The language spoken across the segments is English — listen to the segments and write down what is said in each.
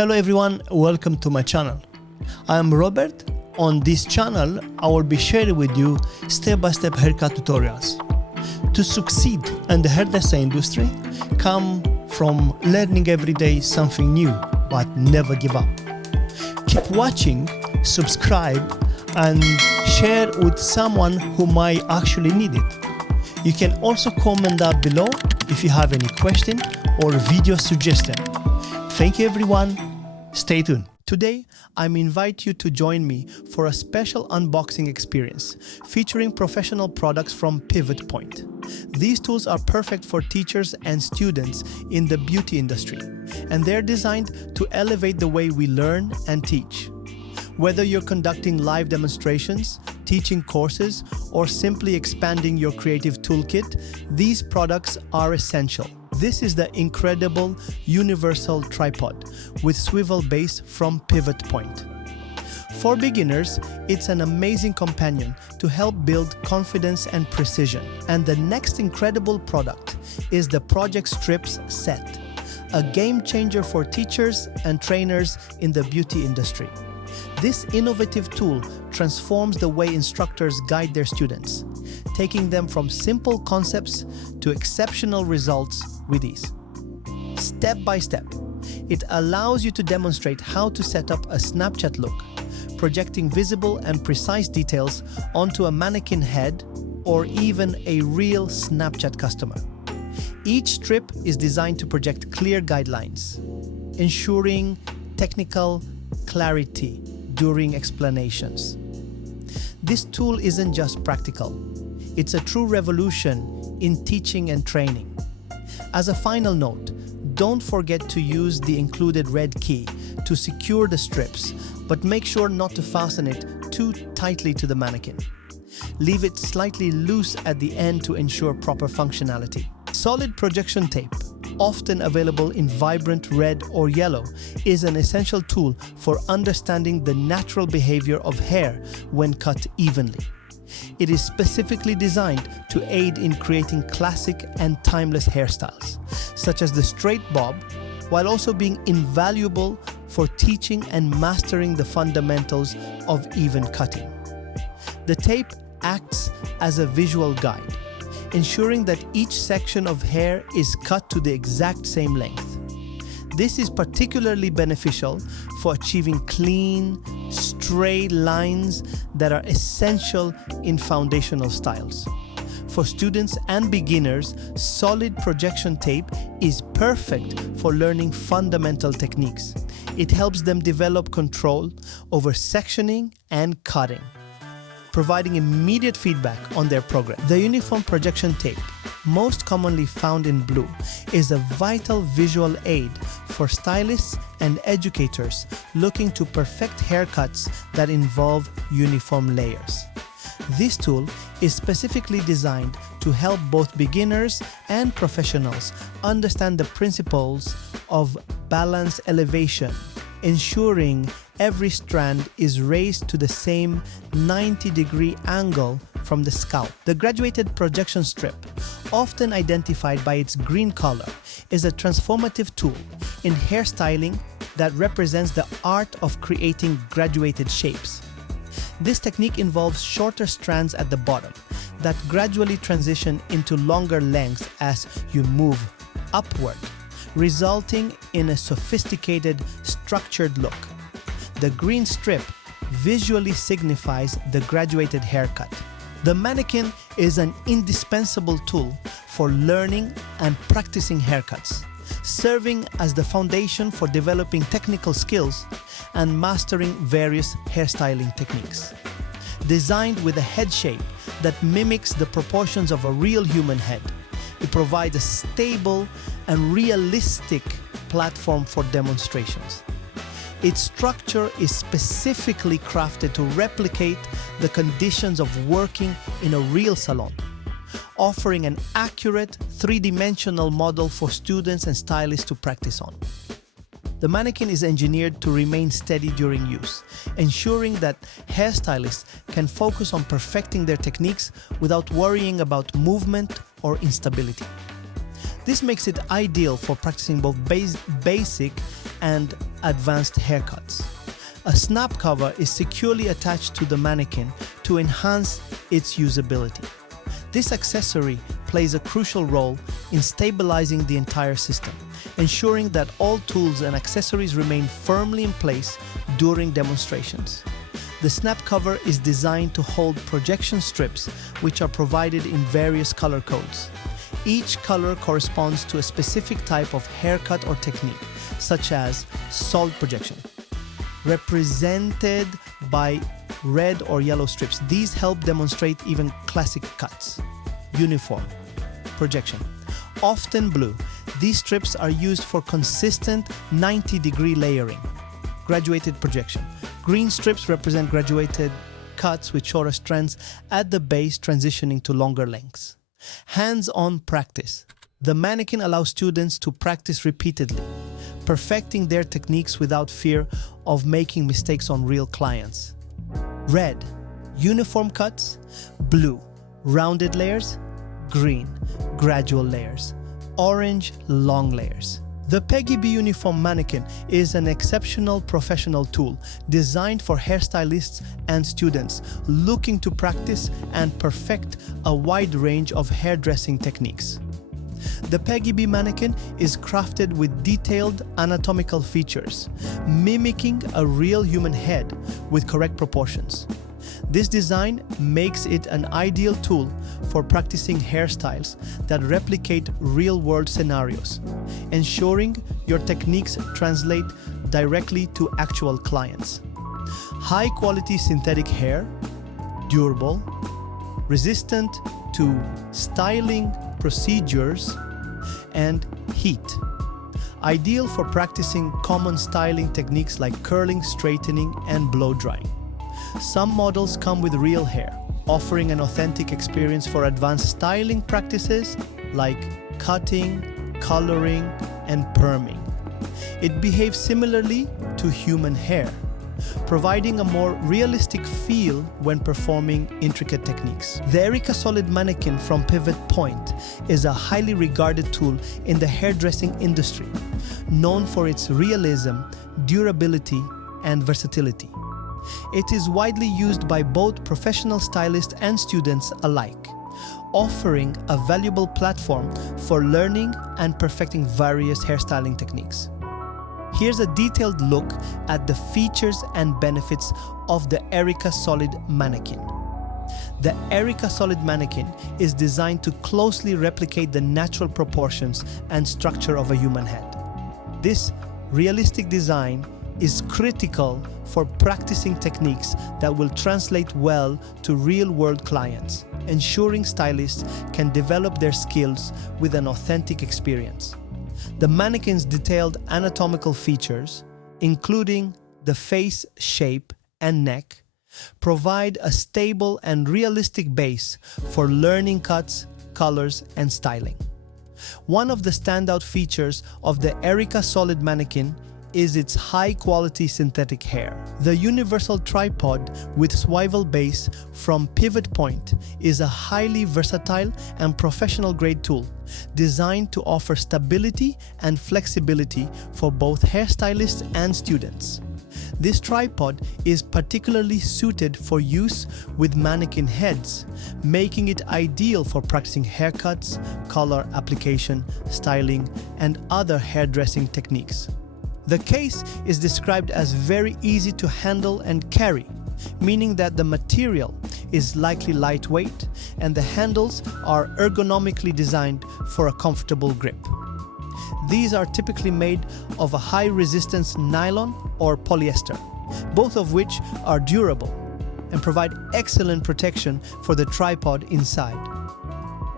Hello everyone, welcome to my channel. I am Robert. On this channel, I will be sharing with you step-by-step haircut tutorials. To succeed in the hairdresser industry, come from learning every day something new, but never give up. Keep watching, subscribe, and share with someone who might actually need it. You can also comment down below if you have any question or video suggestion. Thank you everyone. Stay tuned. Today, I invite you to join me for a special unboxing experience featuring professional products from Pivot Point. These tools are perfect for teachers and students in the beauty industry, and they're designed to elevate the way we learn and teach. Whether you're conducting live demonstrations, teaching courses, or simply expanding your creative toolkit, these products are essential. This is the incredible universal tripod with swivel base from Pivot Point. For beginners, it's an amazing companion to help build confidence and precision. And the next incredible product is the Project Strips set, a game changer for teachers and trainers in the beauty industry. This innovative tool transforms the way instructors guide their students, taking them from simple concepts to exceptional results with ease. Step by step, it allows you to demonstrate how to set up a Snapchat look, projecting visible and precise details onto a mannequin head or even a real Snapchat customer. Each strip is designed to project clear guidelines, ensuring technical clarity during explanations. This tool isn't just practical, it's a true revolution in teaching and training. As a final note, don't forget to use the included red key to secure the strips, but make sure not to fasten it too tightly to the mannequin. Leave it slightly loose at the end to ensure proper functionality. Solid projection tape, often available in vibrant red or yellow, is an essential tool for understanding the natural behavior of hair when cut evenly. It is specifically designed to aid in creating classic and timeless hairstyles, such as the straight bob, while also being invaluable for teaching and mastering the fundamentals of even cutting. The tape acts as a visual guide, ensuring that each section of hair is cut to the exact same length. This is particularly beneficial for achieving clean, straight lines that are essential in foundational styles. For students and beginners, solid projection tape is perfect for learning fundamental techniques. It helps them develop control over sectioning and cutting, providing immediate feedback on their progress. The uniform projection tape, most commonly found in blue, is a vital visual aid for stylists and educators looking to perfect haircuts that involve uniform layers. This tool is specifically designed to help both beginners and professionals understand the principles of balance elevation, ensuring every strand is raised to the same 90-degree angle from the scalp. The graduated projection strip, often identified by its green color, is a transformative tool in hairstyling that represents the art of creating graduated shapes. This technique involves shorter strands at the bottom that gradually transition into longer lengths as you move upward, resulting in a sophisticated, structured look. The green strip visually signifies the graduated haircut. The mannequin is an indispensable tool for learning and practicing haircuts, serving as the foundation for developing technical skills and mastering various hairstyling techniques. Designed with a head shape that mimics the proportions of a real human head, it provides a stable and realistic platform for demonstrations. Its structure is specifically crafted to replicate the conditions of working in a real salon, offering an accurate three-dimensional model for students and stylists to practice on. The mannequin is engineered to remain steady during use, ensuring that hairstylists can focus on perfecting their techniques without worrying about movement or instability. This makes it ideal for practicing both basic and advanced haircuts. A snap cover is securely attached to the mannequin to enhance its usability. This accessory plays a crucial role in stabilizing the entire system, ensuring that all tools and accessories remain firmly in place during demonstrations. The snap cover is designed to hold projection strips, which are provided in various color codes. Each color corresponds to a specific type of haircut or technique, such as solid projection, represented by red or yellow strips. These help demonstrate even classic cuts. Uniform projection, often blue. These strips are used for consistent 90-degree layering. Graduated projection. Green strips represent graduated cuts with shorter strands at the base, transitioning to longer lengths. Hands-on practice. The mannequin allows students to practice repeatedly, perfecting their techniques without fear of making mistakes on real clients. Red, uniform cuts. Blue, rounded layers. Green, gradual layers. Orange, long layers. The Peggy B Uniform Mannequin is an exceptional professional tool designed for hairstylists and students looking to practice and perfect a wide range of hairdressing techniques. The Peggy B Mannequin is crafted with detailed anatomical features, mimicking a real human head with correct proportions. This design makes it an ideal tool for practicing hairstyles that replicate real-world scenarios, ensuring your techniques translate directly to actual clients. High-quality synthetic hair, durable, resistant to styling procedures, and heat. Ideal for practicing common styling techniques like curling, straightening, and blow drying. Some models come with real hair, offering an authentic experience for advanced styling practices like cutting, coloring, and perming. It behaves similarly to human hair, providing a more realistic feel when performing intricate techniques. The Erica Solid Mannequin from Pivot Point is a highly regarded tool in the hairdressing industry, known for its realism, durability, and versatility. It is widely used by both professional stylists and students alike, offering a valuable platform for learning and perfecting various hairstyling techniques. Here's a detailed look at the features and benefits of the Erica Solid Mannequin. The Erica Solid Mannequin is designed to closely replicate the natural proportions and structure of a human head. This realistic design is critical for practicing techniques that will translate well to real-world clients, ensuring stylists can develop their skills with an authentic experience. The mannequin's detailed anatomical features, including the face shape and neck, provide a stable and realistic base for learning cuts, colors, and styling. One of the standout features of the Erica Solid Mannequin is its high-quality synthetic hair. The universal tripod with swivel base from Pivot Point is a highly versatile and professional-grade tool designed to offer stability and flexibility for both hairstylists and students. This tripod is particularly suited for use with mannequin heads, making it ideal for practicing haircuts, color application, styling, and other hairdressing techniques. The case is described as very easy to handle and carry, meaning that the material is likely lightweight and the handles are ergonomically designed for a comfortable grip. These are typically made of a high-resistance nylon or polyester, both of which are durable and provide excellent protection for the tripod inside.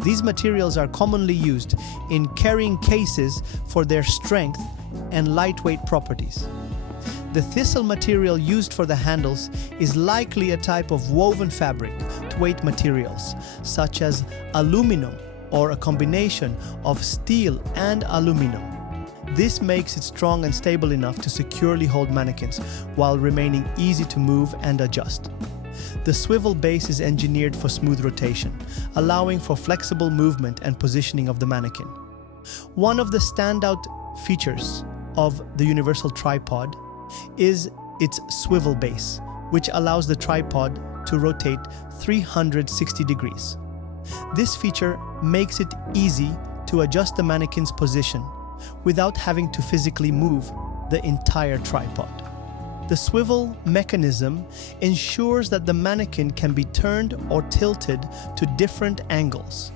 These materials are commonly used in carrying cases for their strength and lightweight properties. The thistle material used for the handles is likely a type of woven fabric to weight materials, such as aluminum or a combination of steel and aluminum. This makes it strong and stable enough to securely hold mannequins while remaining easy to move and adjust. The swivel base is engineered for smooth rotation, allowing for flexible movement and positioning of the mannequin. One of the standout features of the universal tripod is its swivel base, which allows the tripod to rotate 360 degrees. This feature makes it easy to adjust the mannequin's position without having to physically move the entire tripod. The swivel mechanism ensures that the mannequin can be turned or tilted to different angles,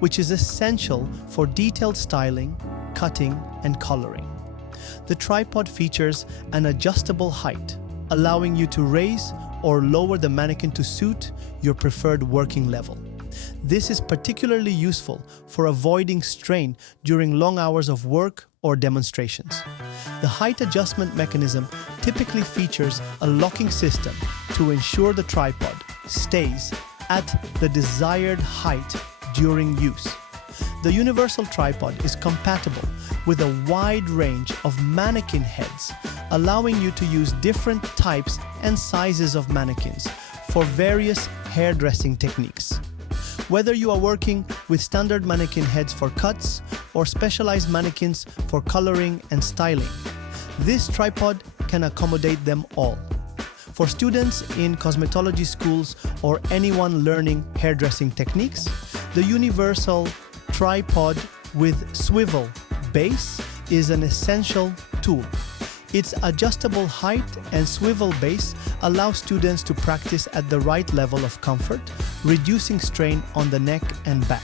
which is essential for detailed styling, cutting, and coloring. The tripod features an adjustable height, allowing you to raise or lower the mannequin to suit your preferred working level. This is particularly useful for avoiding strain during long hours of work or demonstrations. The height adjustment mechanism typically features a locking system to ensure the tripod stays at the desired height during use. The universal tripod is compatible with a wide range of mannequin heads, allowing you to use different types and sizes of mannequins for various hairdressing techniques. Whether you are working with standard mannequin heads for cuts or specialized mannequins for coloring and styling, this tripod can accommodate them all. For students in cosmetology schools or anyone learning hairdressing techniques, the universal tripod with swivel base is an essential tool. Its adjustable height and swivel base allow students to practice at the right level of comfort, reducing strain on the neck and back.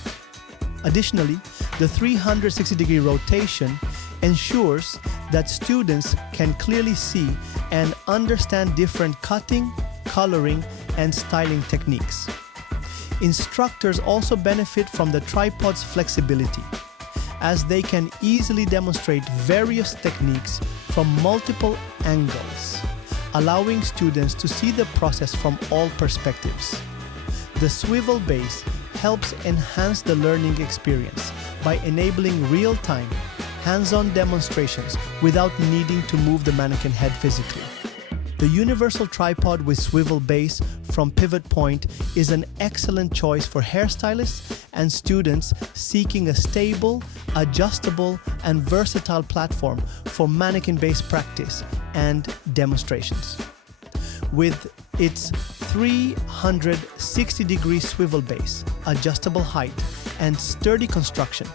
Additionally, the 360-degree rotation ensures that students can clearly see and understand different cutting, coloring, and styling techniques. Instructors also benefit from the tripod's flexibility, as they can easily demonstrate various techniques from multiple angles, allowing students to see the process from all perspectives. The swivel base helps enhance the learning experience by enabling real-time, hands-on demonstrations without needing to move the mannequin head physically. The universal tripod with swivel base from Pivot Point is an excellent choice for hairstylists and students seeking a stable, adjustable, and versatile platform for mannequin-based practice and demonstrations. With its 360-degree swivel base, adjustable height, and sturdy construction,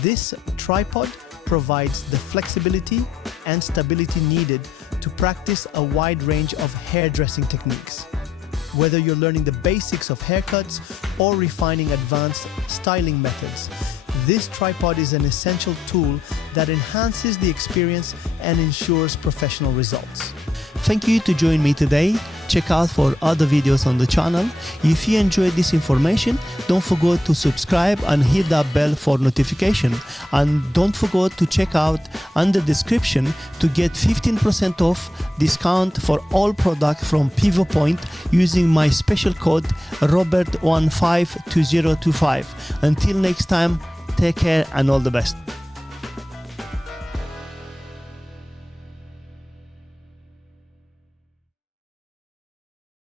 this tripod provides the flexibility and stability needed to practice a wide range of hairdressing techniques. Whether you're learning the basics of haircuts or refining advanced styling methods, this tripod is an essential tool that enhances the experience and ensures professional results. Thank you to join me today. Check out for other videos on the channel. If you enjoyed this information, don't forget to subscribe and hit that bell for notification. And don't forget to check out under description to get 15% off discount for all products from Pivot Point using my special code Robert152025. Until next time, take care and all the best.